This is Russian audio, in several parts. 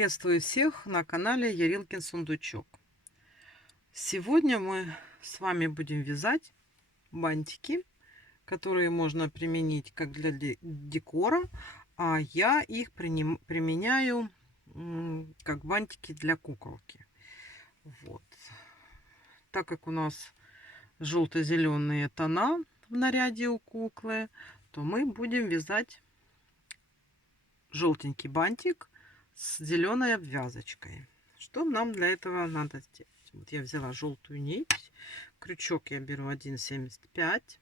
Приветствую всех на канале Ярилкин Сундучок. Сегодня мы с вами будем вязать бантики, которые можно применить как для декора, а я их применяю как бантики для куколки. Вот. Так как у нас желто-зеленые тона в наряде у куклы, то мы будем вязать желтенький бантик с зеленой обвязочкой. Что нам для этого надо сделать? Вот я взяла желтую нить, крючок я беру 1,75.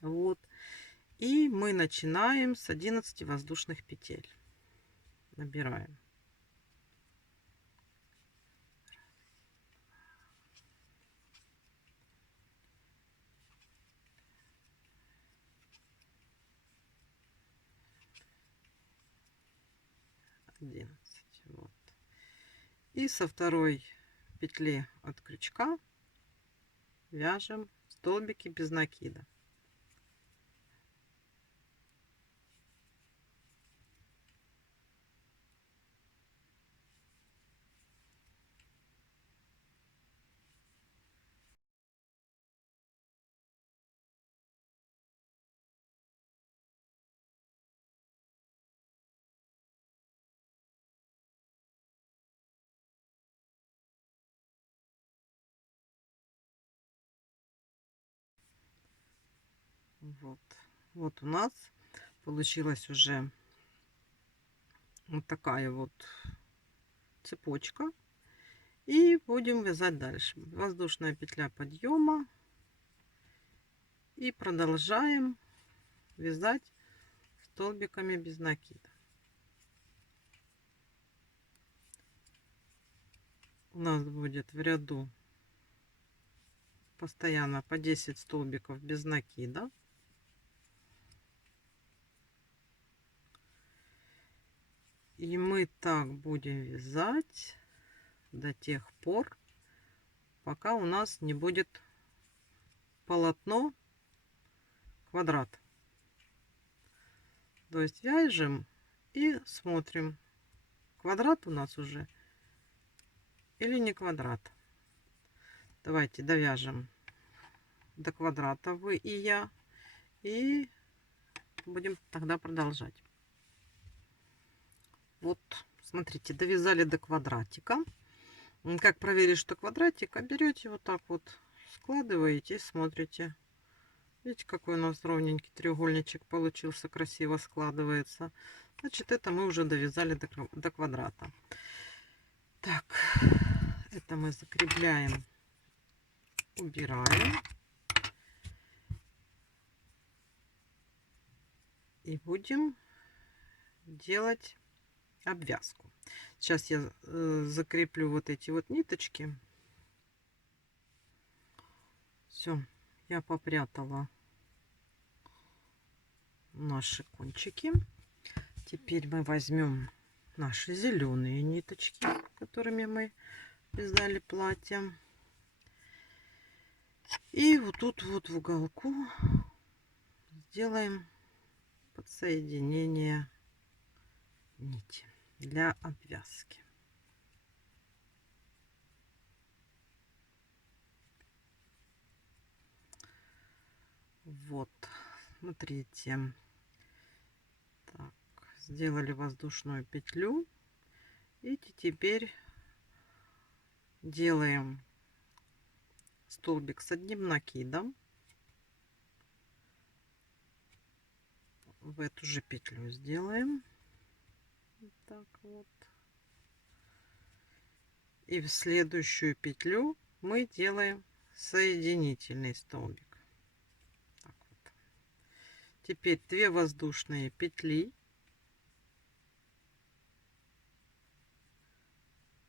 Вот. И мы начинаем с 11 воздушных петель. Набираем. Вот. И со второй петли от крючка вяжем столбики без накида. Вот у нас получилась уже вот такая вот цепочка. И будем вязать дальше. Воздушная петля подъема. И продолжаем вязать столбиками без накида. У нас будет в ряду постоянно по 10 столбиков без накида. И мы так будем вязать до тех пор, пока у нас не будет полотно квадрат. То есть вяжем и смотрим, квадрат у нас уже или не квадрат. Давайте довяжем до квадрата вы и я, и будем тогда продолжать. Вот, смотрите, довязали до квадратика. Как проверить, что квадратик? Берете вот так вот, складываете и смотрите. Видите, какой у нас ровненький треугольничек получился, красиво складывается. Значит, это мы уже довязали до квадрата. Так, это мы закрепляем, убираем. И будем делать обвязку. Сейчас я закреплю вот эти вот ниточки. Все, я попрятала наши кончики. Теперь мы возьмем наши зеленые ниточки, которыми мы вязали платье. И вот тут вот в уголку сделаем подсоединение нити для обвязки. Вот, смотрите. Так, сделали воздушную петлю. И теперь делаем столбик с одним накидом в эту же петлю сделаем вот так вот, и в следующую петлю мы делаем соединительный столбик. Так вот. Теперь 2 воздушные петли,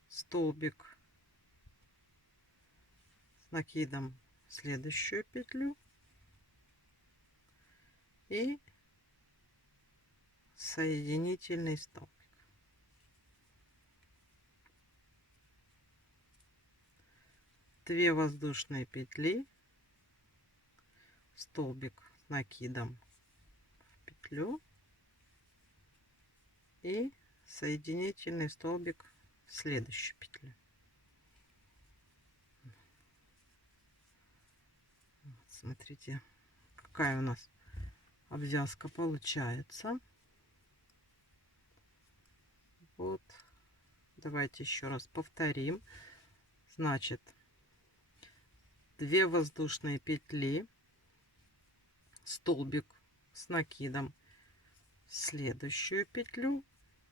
столбик с накидом в следующую петлю и соединительный столбик. Две воздушные петли, столбик с накидом в петлю и соединительный столбик в следующую петлю. Смотрите, какая у нас обвязка получается. Вот. Давайте еще раз повторим. Значит, 2 воздушные петли, столбик с накидом в следующую петлю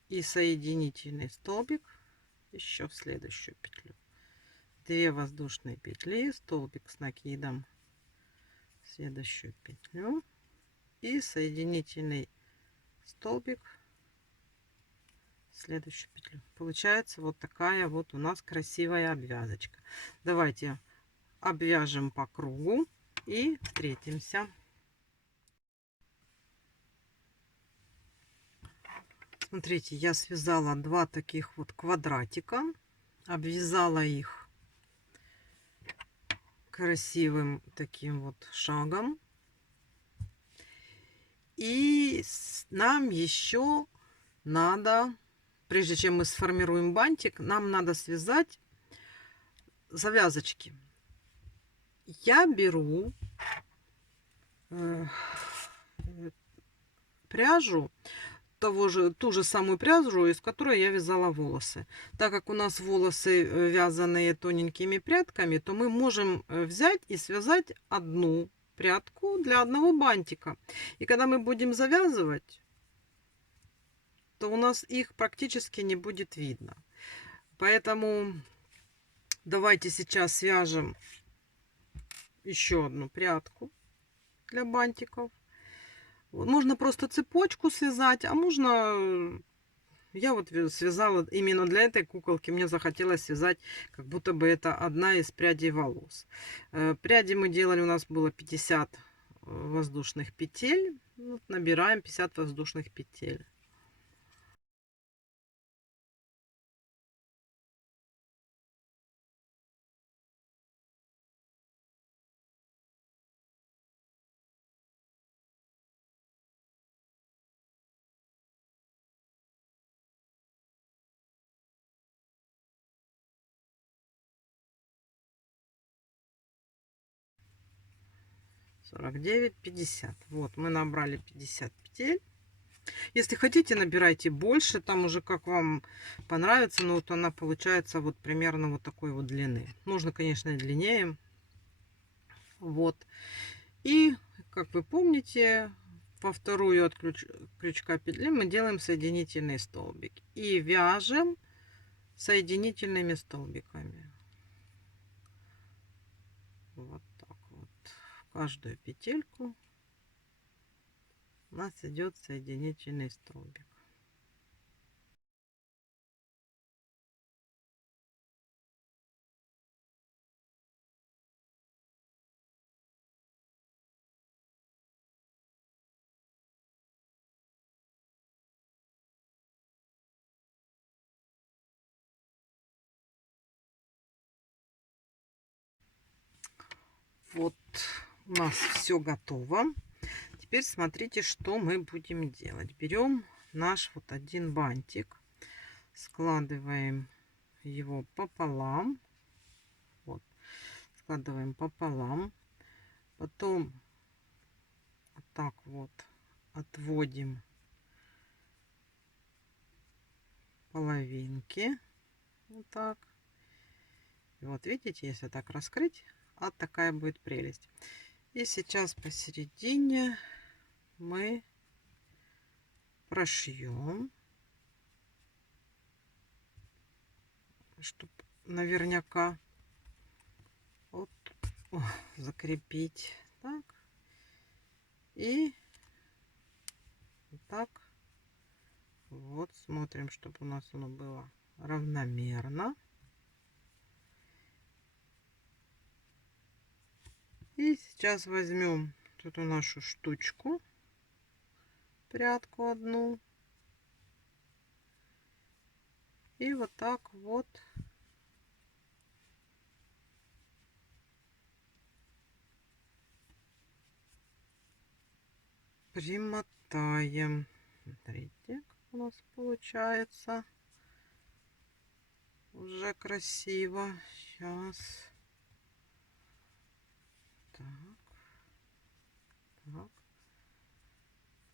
и соединительный столбик еще в следующую петлю. 2 воздушные петли, столбик с накидом в следующую петлю и соединительный столбик в следующую петлю. Получается вот такая вот у нас красивая обвязочка. Давайте обвяжем по кругу и встретимся. Смотрите, я связала 2 таких вот квадратика, обвязала их красивым таким вот шагом. И нам еще надо, прежде чем мы сформируем бантик, нам надо связать завязочки. Я беру пряжу, ту же самую пряжу, из которой я вязала волосы. Так как у нас волосы вязаные тоненькими прядками, то мы можем взять и связать одну прядку для одного бантика. И когда мы будем завязывать, то у нас их практически не будет видно. Поэтому давайте сейчас свяжем еще одну прядку для бантиков. Можно просто цепочку связать, а можно... Я вот связала именно для этой куколки. Мне захотелось связать, как будто бы это одна из прядей волос. Пряди мы делали, у нас было 50 воздушных петель. Вот набираем 50 воздушных петель. Сорок девять, 50. Вот, мы набрали 50 петель. Если хотите, набирайте больше, там уже как вам понравится. Но вот она получается вот примерно вот такой вот длины. Нужно, конечно, и длиннее. Вот. И, как вы помните, во вторую от крючка петли мы делаем соединительный столбик. И вяжем соединительными столбиками. Вот так вот. В каждую петельку у нас идет соединительный столбик. Вот у нас все готово. Теперь смотрите, что мы будем делать. Берем наш вот один бантик, складываем его пополам. Вот, складываем пополам. Потом вот так вот отводим половинки. Вот так. И вот видите, если так раскрыть, вот такая будет прелесть. И сейчас посередине мы прошьем, чтобы наверняка вот закрепить. Так. И вот так. Вот смотрим, чтобы у нас оно было равномерно. И сейчас возьмем эту нашу штучку, прядку одну, и вот так вот примотаем. Смотрите, у нас получается. Уже красиво. Сейчас. Так. Так.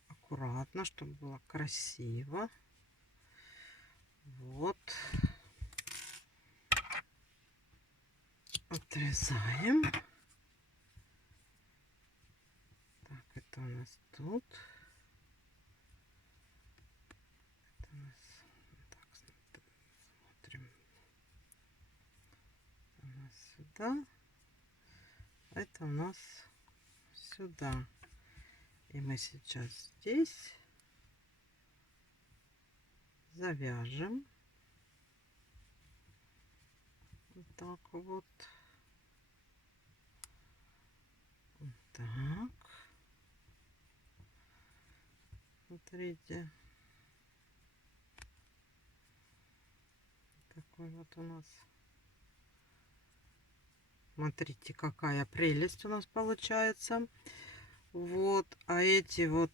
Аккуратно, чтобы было красиво. Вот. Отрезаем. Так, это у нас тут. Это у нас... Так, смотрим. Это у нас сюда. Это у нас сюда. И мы сейчас здесь завяжем. Вот так вот. Вот так. Смотрите. Такой вот у нас. Смотрите, какая прелесть у нас получается. Вот. А эти вот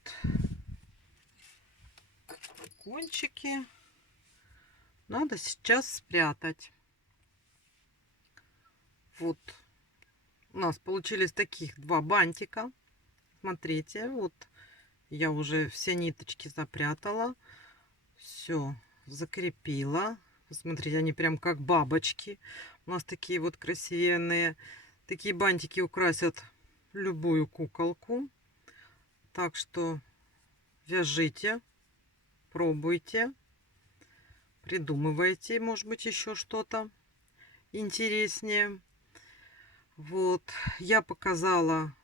кончики надо сейчас спрятать. Вот. У нас получились таких два бантика. Смотрите, вот я уже все ниточки запрятала. Все закрепила. Смотрите, они прям как бабочки. У нас такие вот красивенные. Такие бантики украсят любую куколку. Так что вяжите, пробуйте, придумывайте, может быть, еще что-то интереснее. Вот, я показала,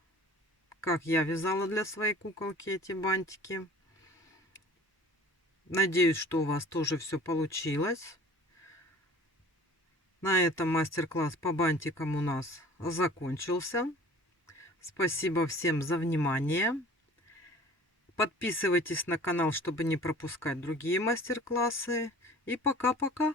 как я вязала для своей куколки эти бантики. Надеюсь, что у вас тоже все получилось. На этом мастер-класс по бантикам у нас закончился. Спасибо всем за внимание. Подписывайтесь на канал, чтобы не пропускать другие мастер-классы. И пока-пока.